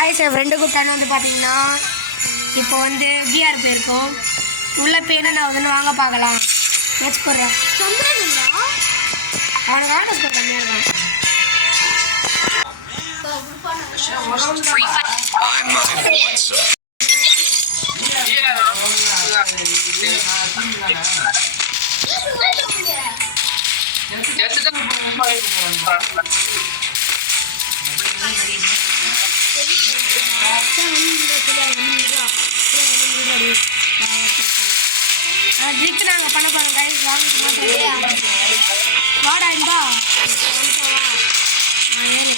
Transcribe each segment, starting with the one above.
Guys என் friend கூப்பிட்டான்னு வந்து பார்த்தீங்கன்னா இப்போ வந்து பிஆர் போயிருக்கோம். உள்ள போய் என்ன ஆகுதுன்னு வாங்க பார்க்கலாம். மேட்ச் போடுறேன். அவனுக்கு ஆன ஸ்கோர் கம்மியாக இருக்கான். ட்ரிக் நாங்கள் பண்ண போகிறோம் கைஸ். வாடா இந்தா ஏறு.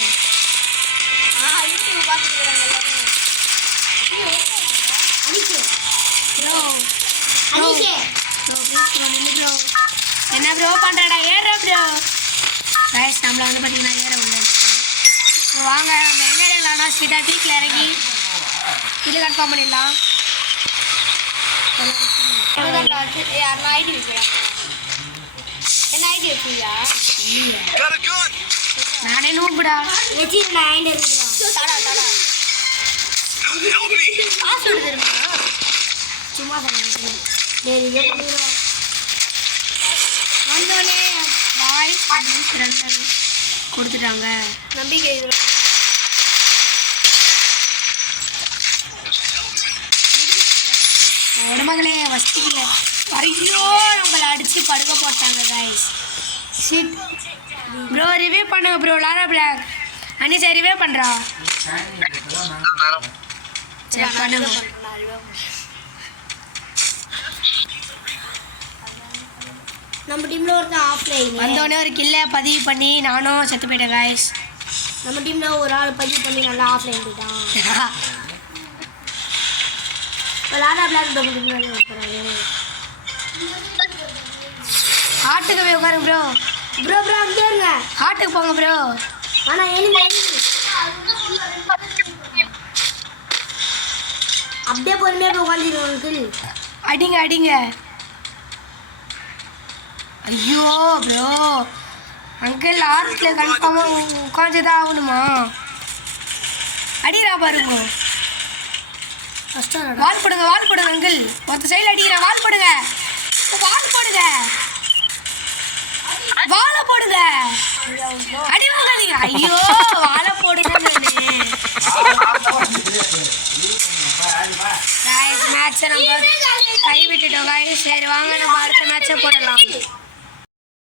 என்ன ப்ரோ பண்ணுறடா? ஏற ப்ரோ கைஸ். நம்மளை வந்து பார்த்தீங்கன்னா ஏற முடியாது. வாங்க நம்ம எங்கே இறங்கலாம்னா ஸ்ட்ரீட்டாக பீக்கில் இறங்கி இது கன்ஃபார்ம் பண்ணிடலாம். நானே நூம்புடா சும்மா வந்தோடனே வாய்ஸ் கொடுத்துட்டாங்க. நம்பிக்கை உடம்புகளே வசதிக்கல. ஐயோ நம்மளை அடித்து படுக்க போட்டாங்க கைஸ். ஷிட் ப்ரோ ரிவ்யூ பண்ணுங்க bro. Lara Black Anisha review பண்ணுறா. சரி பண்ணுங்க. நம்ம டீமில் ஒருத்தன் ஆஃப்லைன் வந்தோடனே ஒரு கில்லை பதிவு பண்ணி நானும் செத்து போயிட்டேன் கைஸ். நம்ம டீமில் ஒரு ஆள் பதிவு பண்ணி நல்லா ஆஃப்லைன் போயிட்டான். லாரா பிளாக் நம்ம டீமில் போகிறாரு. ஹாட்டுக்கு போய் உட்காருங்க ப்ரோ. ப்ரோ ப்ரோ அங்கே இருங்க. ஹாட்டுக்கு போங்க ப்ரோ. ஆனால் எனிமே அப்படியே பொறுமையாக போய் உட்காந்துருக்கோம். அடிங்க அடிங்க. ஐயோ ப்ரோ அங்கிள் ஆர்ட்டில் கன்ஃபார்மாக உட்காந்துதான் ஆகணுமா? அடிக்கிறா பாருங்க. வால் போடுங்க வால் போடுங்க அங்கிள். மொத்த சைடில் அடிக்கிறேன். வால் போடுங்க வால் போடுங்க வாழை போடுங்க. அடி வாங்காதீங்க. ஐயோ வாழை போடுங்க. மேட்சை நம்ம கை விட்டுட்டோம். சரி வாங்க நம்ம அடுத்த மேட்சை போடலாம்.